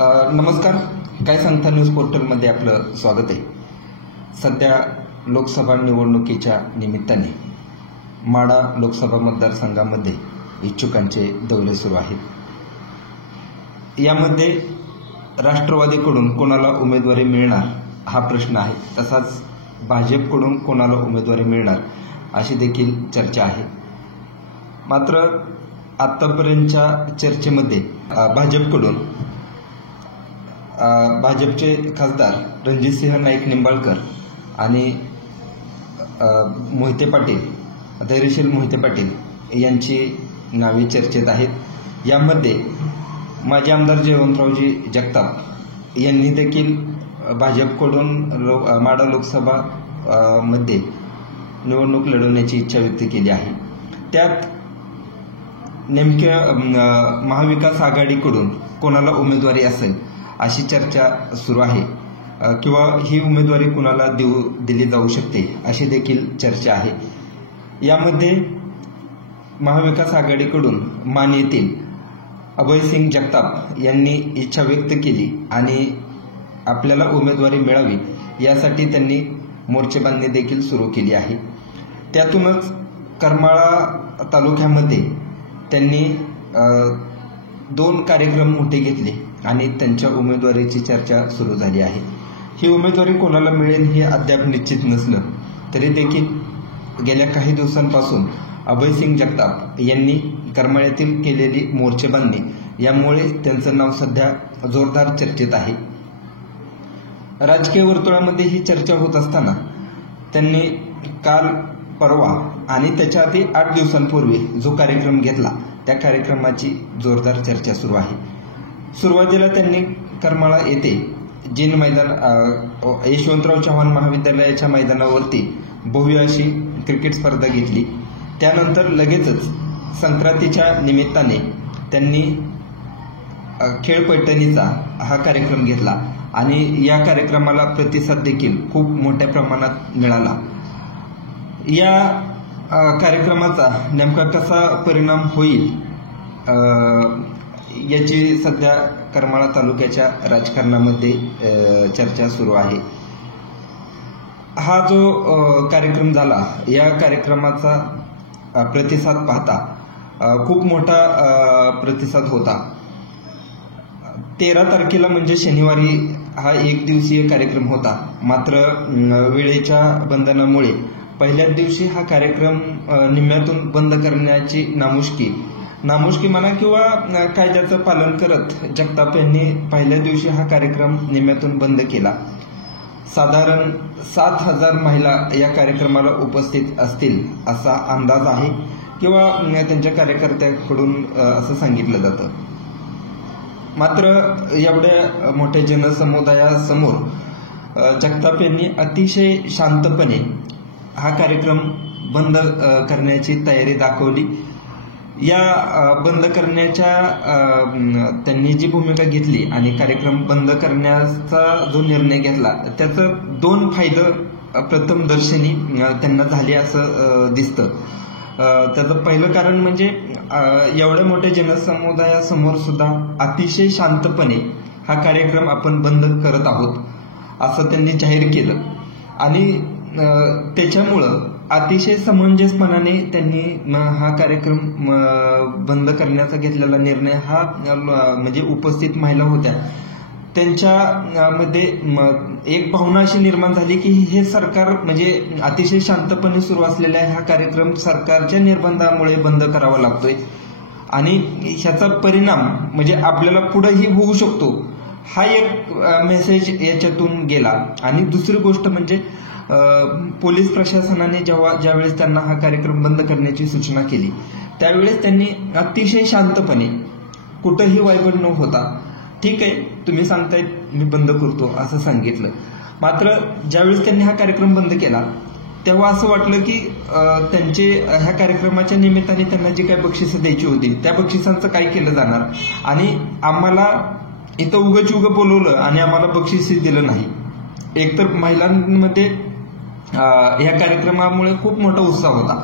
नमस्कार. काय सांगता न्यूज पोर्टलमध्ये आपलं स्वागत आहे. सध्या लोकसभा निवडणुकीच्या निमित्ताने माढा लोकसभा मतदारसंघामध्ये इच्छुकांचे दौरे सुरू आहेत. यामध्ये राष्ट्रवादीकडून कोणाला उमेदवारी मिळणार हा प्रश्न आहे. तसाच भाजपकडून कोणाला उमेदवारी मिळणार अशी देखील चर्चा आहे. मात्र आतापर्यंतच्या चर्चेमध्ये भाजपचे खासदार रणजितसिंह नाईक निंबाळकर आणि धैर्यशील मोहिते पाटील यांची नावे चर्चेत आहेत. यामध्ये माजी आमदार जयवंतरावजी जगताप यांनी देखील भाजपकडून माढा लोकसभा मध्ये निवडणूक लढवण्याची इच्छा व्यक्त केली आहे. त्यात नेमक्या महाविकास आघाडीकडून कोणाला उमेदवारी असेल अशी चर्चा सुरू आहे किंवा ही उमेदवारी कुणाला दिली जाऊ शकते अशी देखील चर्चा आहे. यामध्ये महाविकास आघाडीकडून मान येथील अभयसिंग जगताप यांनी इच्छा व्यक्त केली आणि आपल्याला उमेदवारी मिळावी यासाठी त्यांनी मोर्चेबांधणी देखील सुरू केली आहे. त्यातूनच करमाळा तालुक्यामध्ये त्यांनी 2 कार्यक्रम मोठे घेतले आणि त्यांच्या उमेदवारीची चर्चा सुरू झाली आहे. ही उमेदवारी कोणाला मिळेल हे अद्याप निश्चित नसलं तरी देखील गेल्या काही दिवसांपासून अभयसिंग जगताप यांनी करमाळ्यातील केलेली मोर्चेबांधणी यामुळे त्यांचं नाव सध्या जोरदार चर्चेत आहे. राजकीय वर्तुळामध्ये ही चर्चा होत असताना त्यांनी काल परवा आणि त्याच्या आधी 8 दिवसांपूर्वी जो कार्यक्रम घेतला त्या कार्यक्रमाची जोरदार चर्चा सुरू आहे. सुरुवातीला त्यांनी करमाळा येथे जिन मैदान यशवंतराव चव्हाण महाविद्यालयाच्या मैदानावरती भव्य अशी क्रिकेट स्पर्धा घेतली. त्यानंतर लगेचच संक्रांतीच्या निमित्ताने त्यांनी खेळ पैठणीचा हा कार्यक्रम घेतला आणि या कार्यक्रमाला प्रतिसाद देखील खूप मोठ्या प्रमाणात मिळाला. या कार्यक्रमाचा नेमका कसा परिणाम होईल याची सध्या करमाळा तालुक्याच्या राजकारणामध्ये चर्चा सुरू आहे. हा जो कार्यक्रम झाला या कार्यक्रमाचा प्रतिसाद पाहता खूप मोठा प्रतिसाद होता. 13 तारखेला म्हणजे शनिवारी हा 1 दिवसीय कार्यक्रम होता. मात्र वेळेच्या बंधनामुळे पहिल्याच दिवशी हा कार्यक्रम निम्म्यातून बंद करण्याची नामुष्की म्हणा किंवा कायद्याचं पालन करत जगताप यांनी पहिल्या दिवशी हा कार्यक्रम निम्म्यातून बंद केला. साधारण 7,000 महिला या कार्यक्रमाला उपस्थित असतील असा अंदाज आहे किंवा त्यांच्या कार्यकर्त्यांकडून असं सांगितलं जातं. मात्र एवढ्या मोठ्या जनसमुदायासमोर जगताप यांनी अतिशय शांतपणे हा कार्यक्रम बंद करण्याची तयारी दाखवली. या बंद करण्याच्या त्यांनी जी भूमिका घेतली आणि कार्यक्रम बंद करण्याचा जो निर्णय घेतला त्याचं 2 फायदे प्रथम दर्शनी त्यांना झाले असं दिसतं. त्याचं पहिलं कारण म्हणजे एवढ्या मोठ्या जनसमुदायासमोर सुद्धा अतिशय शांतपणे हा कार्यक्रम आपण बंद करत आहोत असं त्यांनी जाहीर केलं आणि त्याच्यामुळं अतिशय समंजसपणाने त्यांनी हा कार्यक्रम बंद करण्याचा घेतलेला निर्णय हा म्हणजे उपस्थित महिला होत्या त्यांच्यामध्ये एक भावना अशी निर्माण झाली की हे सरकार म्हणजे अतिशय शांतपणे सुरू असलेला हा कार्यक्रम सरकारच्या निर्बंधामुळे बंद करावा लागतोय आणि ह्याचा परिणाम म्हणजे आपल्याला पुढेही होऊ शकतो हा एक मेसेज याच्यातून गेला. आणि दुसरी गोष्ट म्हणजे पोलीस प्रशासनाने ज्यावेळेस त्यांना हा कार्यक्रम बंद करण्याची सूचना केली त्यावेळेस त्यांनी अतिशय शांतपणे कुठंही वायवड न होता ठीक आहे तुम्ही सांगताय मी बंद करतो असं सांगितलं. मात्र ज्यावेळेस त्यांनी हा कार्यक्रम बंद केला तेव्हा असं वाटलं की त्यांचे ह्या कार्यक्रमाच्या निमित्ताने त्यांना जी काही बक्षिसं द्यायची होती त्या बक्षिसांचं काय केलं जाणार आणि आम्हाला इथं उगच बोलवलं आणि आम्हाला बक्षीसही दिलं नाही. एकतर महिलांमध्ये या कार्यक्रमामुळे खूप मोठा उत्साह होता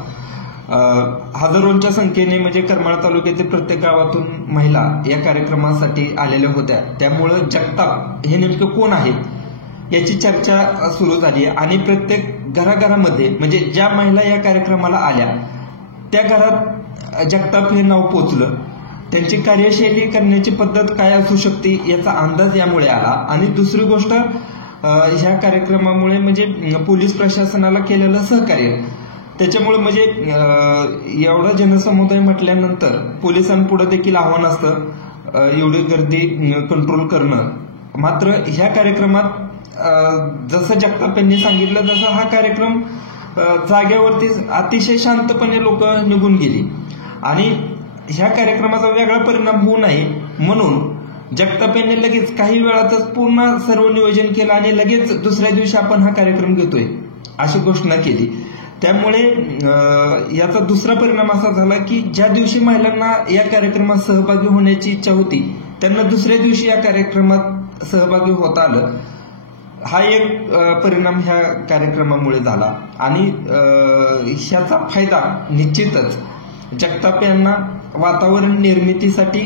हजारोंच्या संख्येने म्हणजे करमाळ तालुक्यातील प्रत्येक गावातून महिला या कार्यक्रमासाठी आलेल्या होत्या. त्यामुळं जगताप हे नेमकं कोण आहेत याची चर्चा सुरू झाली आणि प्रत्येक घराघरामध्ये म्हणजे ज्या महिला या कार्यक्रमाला आल्या त्या घरात जगताप हे नाव पोचलं. त्यांची कार्यशैली करण्याची पद्धत काय असू शकते याचा अंदाज यामुळे आला. आणि दुसरी गोष्ट, ह्या कार्यक्रमामुळे म्हणजे पोलीस प्रशासनाला केलेलं सहकार्य, त्याच्यामुळे म्हणजे एवढा जनसमुदाय म्हटल्यानंतर पोलिसांपुढे देखील आव्हान असतं एवढी गर्दी कंट्रोल करणं. मात्र ह्या कार्यक्रमात जसं जगताप यांनी सांगितलं तसं हा कार्यक्रम जागेवरती अतिशय शांतपणे लोक निघून गेली आणि ह्या कार्यक्रमाचा वेगळा परिणाम होऊ नये म्हणून जगताप यांनी लगेच काही वेळातच पूर्ण सर्व नियोजन केलं आणि लगेच दुसऱ्या दिवशी आपण हा कार्यक्रम घेतोय अशी घोषणा केली. त्यामुळे याचा दुसरा परिणाम असा झाला की ज्या दिवशी महिलांना या कार्यक्रमात सहभागी होण्याची इच्छा होती त्यांना दुसऱ्या दिवशी या कार्यक्रमात सहभागी होता आलं. हा एक परिणाम ह्या कार्यक्रमामुळे झाला आणि ह्याचा फायदा निश्चितच जगताप यांना वातावरण निर्मितीसाठी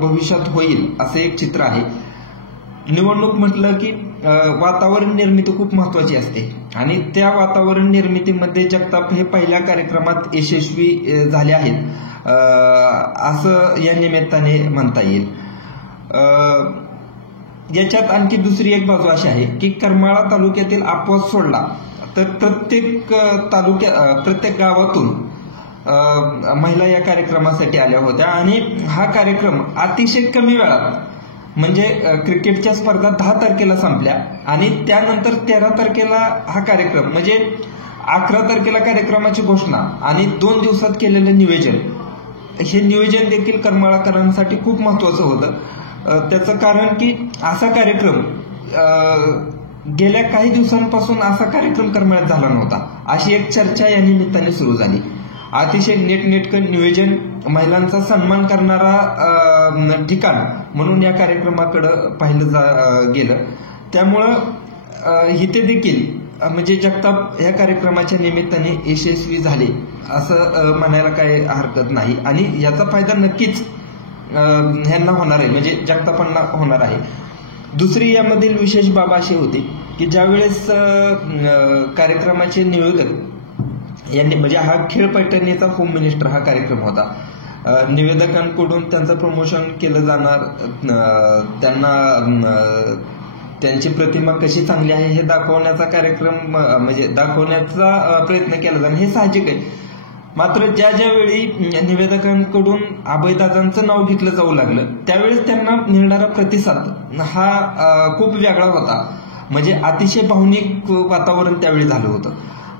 भविष्यात होईल असं एक चित्र आहे. निवडणूक म्हटलं की वातावरण निर्मिती खूप महत्वाची असते आणि त्या वातावरण निर्मितीमध्ये जगताप हे पहिल्या कार्यक्रमात यशस्वी झाले आहेत असं या निमित्ताने म्हणता येईल. याच्यात आणखी दुसरी एक बाजू अशी आहे की करमाळा तालुक्यातील अपवाद सोडला तर प्रत्येक गावातून महिला या कार्यक्रमासाठी आल्या होत्या आणि हा कार्यक्रम अतिशय कमी वेळात म्हणजे क्रिकेटच्या स्पर्धा 10 तारखेला संपल्या आणि त्यानंतर 13 तारखेला हा कार्यक्रम म्हणजे 11 तारखेला कार्यक्रमाची घोषणा आणि 2 दिवसात केलेलं नियोजन, हे नियोजन देखील करमाळाकरांसाठी खूप महत्वाचं होतं. त्याचं कारण की असा कार्यक्रम गेल्या काही दिवसांपासून असा कार्यक्रम करमाळ्यात झाला नव्हता अशी एक चर्चा या निमित्ताने सुरू झाली. अतिशय नीटनेटकं नियोजन, महिलांचा सन्मान करणारा ठिकाण म्हणून या कार्यक्रमाकडे पाहिलं गेलं. त्यामुळं इथे देखील म्हणजे जगताप या कार्यक्रमाच्या निमित्ताने यशस्वी झाले असं म्हणायला काही हरकत नाही आणि याचा फायदा नक्कीच ह्यांना होणार आहे म्हणजे जगतापांना होणार आहे. दुसरी यामधील विशेष बाब अशी होती की ज्यावेळेस कार्यक्रमाचे नियोजक यांनी म्हणजे हा खेळ पैठणीचा होम मिनिस्टर हा कार्यक्रम होता. निवेदकांकडून त्यांचं प्रमोशन केलं जाणार, त्यांना त्यांची प्रतिमा कशी चांगली आहे हे दाखवण्याचा कार्यक्रम म्हणजे दाखवण्याचा प्रयत्न केला जाणार हे साहजिक आहे. मात्र ज्या वेळी निवेदकांकडून अभयदादांचं नाव घेतलं जाऊ लागलं त्यावेळेस त्यांना मिळणारा प्रतिसाद हा खूप वेगळा होता. म्हणजे अतिशय भावनिक वातावरण त्यावेळी झालं होतं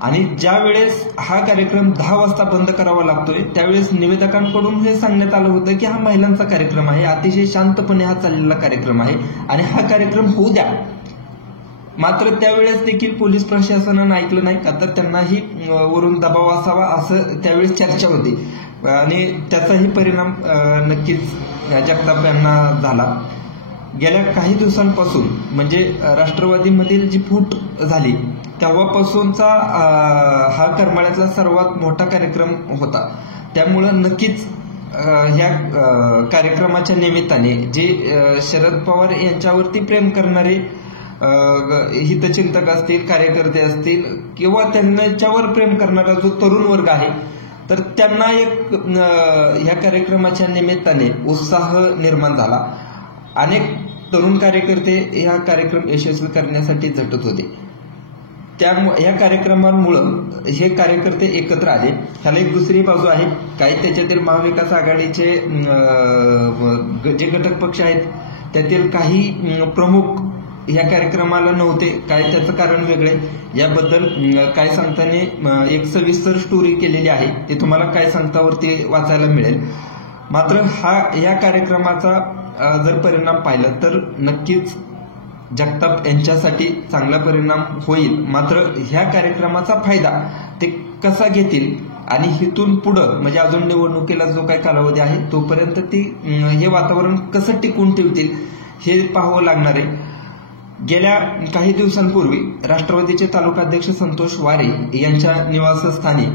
आणि ज्या वेळेस हा कार्यक्रम 10 वाजता बंद करावा लागतोय त्यावेळेस निवेदकांकडून हे सांगण्यात आलं होतं की हा महिलांचा कार्यक्रम आहे, अतिशय शांतपणे हा चाललेला कार्यक्रम आहे आणि हा कार्यक्रम होऊ द्या. मात्र त्यावेळेस देखील पोलीस प्रशासनानं ऐकलं नाही का तर त्यांनाही वरून दबाव असावा असं त्यावेळेस चर्चा होती आणि त्याचाही परिणाम नक्कीच जगताप यांना झाला. गेल्या काही दिवसांपासून म्हणजे राष्ट्रवादीमधील जी फूट झाली तेव्हापासूनचा हा करमाळ्यातला सर्वात मोठा कार्यक्रम होता. त्यामुळं नक्कीच ह्या कार्यक्रमाच्या निमित्ताने जे शरद पवार यांच्यावरती प्रेम करणारे हितचिंतक असतील, कार्यकर्ते असतील किंवा त्यांच्यावर प्रेम करणारा जो तरुण वर्ग आहे तर त्यांना एक ह्या कार्यक्रमाच्या निमित्ताने उत्साह निर्माण झाला. अनेक तरुण कार्यकर्ते हा कार्यक्रम यशस्वी करण्यासाठी झटत होते. त्यामुळे या कार्यक्रमांमुळे हे कार्यकर्ते एकत्र आले. ह्याला एक दुसरी बाजू आहे. काही त्याच्यातील महाविकास आघाडीचे जे घटक पक्ष आहेत त्यातील काही प्रमुख या कार्यक्रमाला नव्हते. काय त्याचं कारण वेगळे याबद्दल काय सांगताना एक सविस्तर स्टोरी केलेली आहे, ते तुम्हाला काय सांगतावरती वाचायला मिळेल. मात्र या कार्यक्रमाचा जर परिणाम पाहिला तर नक्कीच जगताप यांच्यासाठी चांगला परिणाम होईल. मात्र ह्या कार्यक्रमाचा फायदा ते कसा घेतील आणि इथून पुढं म्हणजे अजून निवडणुकीला जो काही कालावधी आहे तोपर्यंत ती हे वातावरण कसं टिकून ठेवतील हे पाहावं लागणार आहे. गेल्या काही दिवसांपूर्वी राष्ट्रवादीचे तालुकाध्यक्ष संतोष वारे यांच्या निवासस्थानी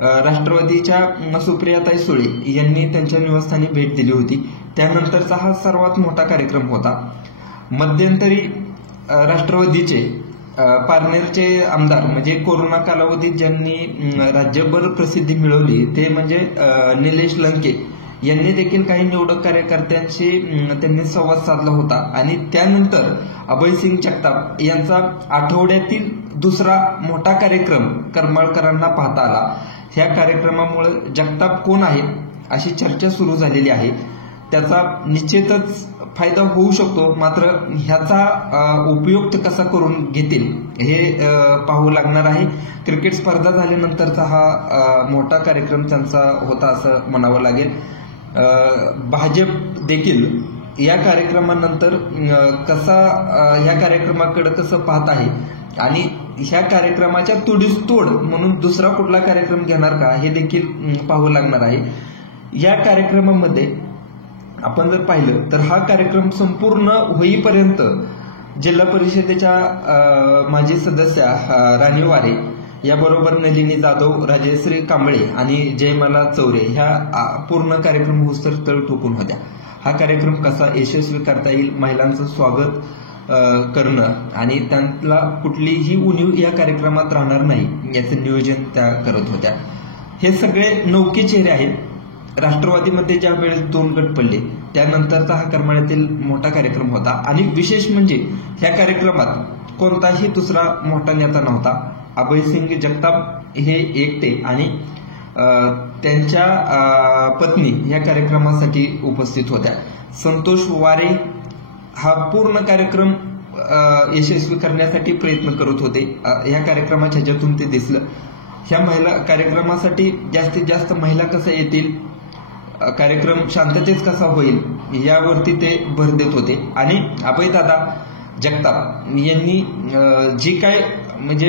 राष्ट्रवादीच्या सुप्रियाताई सुळे यांनी त्यांच्या निवासस्थानी भेट दिली होती. त्यानंतरचा हा सर्वात मोठा कार्यक्रम होता. मध्यंतरी राष्ट्रवादीचे पारनेरचे आमदार म्हणजे कोरोना कालावधीत ज्यांनी राज्यभर प्रसिद्धी मिळवली ते म्हणजे निलेश लंके यांनी देखील काही निवडक कार्यकर्त्यांशी त्यांनी संवाद साधला होता. आणि त्यानंतर अभयसिंग जगताप यांचा आठवड्यातील दुसरा मोठा कार्यक्रम करमाळकरांना पाहता आला. ह्या कार्यक्रमामुळे जगताप कोण आहेत अशी चर्चा सुरू झालेली आहे. त्याचा निश्चितच फायदा होऊ शकतो, मात्र ह्याचा उपयोग कसा करून घेतील हे पाहावं लागणार आहे. क्रिकेट स्पर्धा झाल्यानंतरचा हा मोठा कार्यक्रम त्यांचा होता असं म्हणावं लागेल. भाजप देखील या कार्यक्रमानंतर ह्या कार्यक्रमाकडे कसं पाहत आहे आणि ह्या कार्यक्रमाच्या तोडीस तोड म्हणून दुसरा कुठला कार्यक्रम घेणार का हे देखील पाहावं लागणार आहे. या कार्यक्रमामध्ये आपण जर पाहिलं तर हा कार्यक्रम संपूर्ण होईपर्यंत जिल्हा परिषदेच्या माजी सदस्या राणी वारे याबरोबर नलिनी जाधव, राजश्री कांबळे आणि जयमाला चौरे ह्या पूर्ण कार्यक्रम होस्तर तळ ठोकून होत्या. हा कार्यक्रम कसा यशस्वी करता येईल, महिलांचं स्वागत करणं आणि त्यांना कुठलीही उणीव या कार्यक्रमात राहणार नाही याचं नियोजन त्या करत होत्या. हे सगळे नौके चेहरे आहेत. राष्ट्रवादीमध्ये ज्या वेळेस 2 गट पडले त्यानंतरचा हा करमाळ्यातील मोठा कार्यक्रम होता. आणि विशेष म्हणजे ह्या कार्यक्रमात कोणताही दुसरा मोठा नेता नव्हता. अभयसिंग जगताप हे एकटे आणि त्यांच्या पत्नी या कार्यक्रमासाठी उपस्थित होत्या. संतोष वारे हा पूर्ण कार्यक्रम यशस्वी करण्यासाठी प्रयत्न करत होते. ह्या कार्यक्रमाच्या ह्याच्यातून ते दिसलं. ह्या महिला कार्यक्रमासाठी जास्तीत जास्त महिला कसा येतील, कार्यक्रम शांततेत कसा होईल यावरती ते भर देत होते. आणि अभयदादा जगताप यांनी जी काय म्हणजे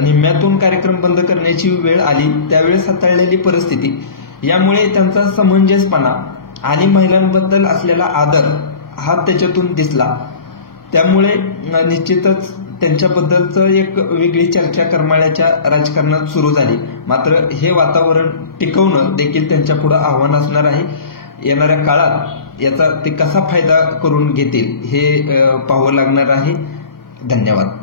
निम्म्यातून कार्यक्रम बंद करण्याची वेळ आली त्यावेळेस हाताळलेली परिस्थिती यामुळे त्यांचा समंजसपणा आणि महिलांबद्दल असलेला आदर हा त्याच्यातून दिसला. त्यामुळे निश्चितच त्यांच्याबद्दलचं एक वेगळी चर्चा करमाळ्याच्या राजकारणात सुरू झाली. मात्र हे वातावरण टिकवणं देखील त्यांच्या पुढे आव्हान असणार आहे. येणाऱ्या काळात याचा ते कसा फायदा करून घेतील हे पाहावं लागणार आहे. धन्यवाद.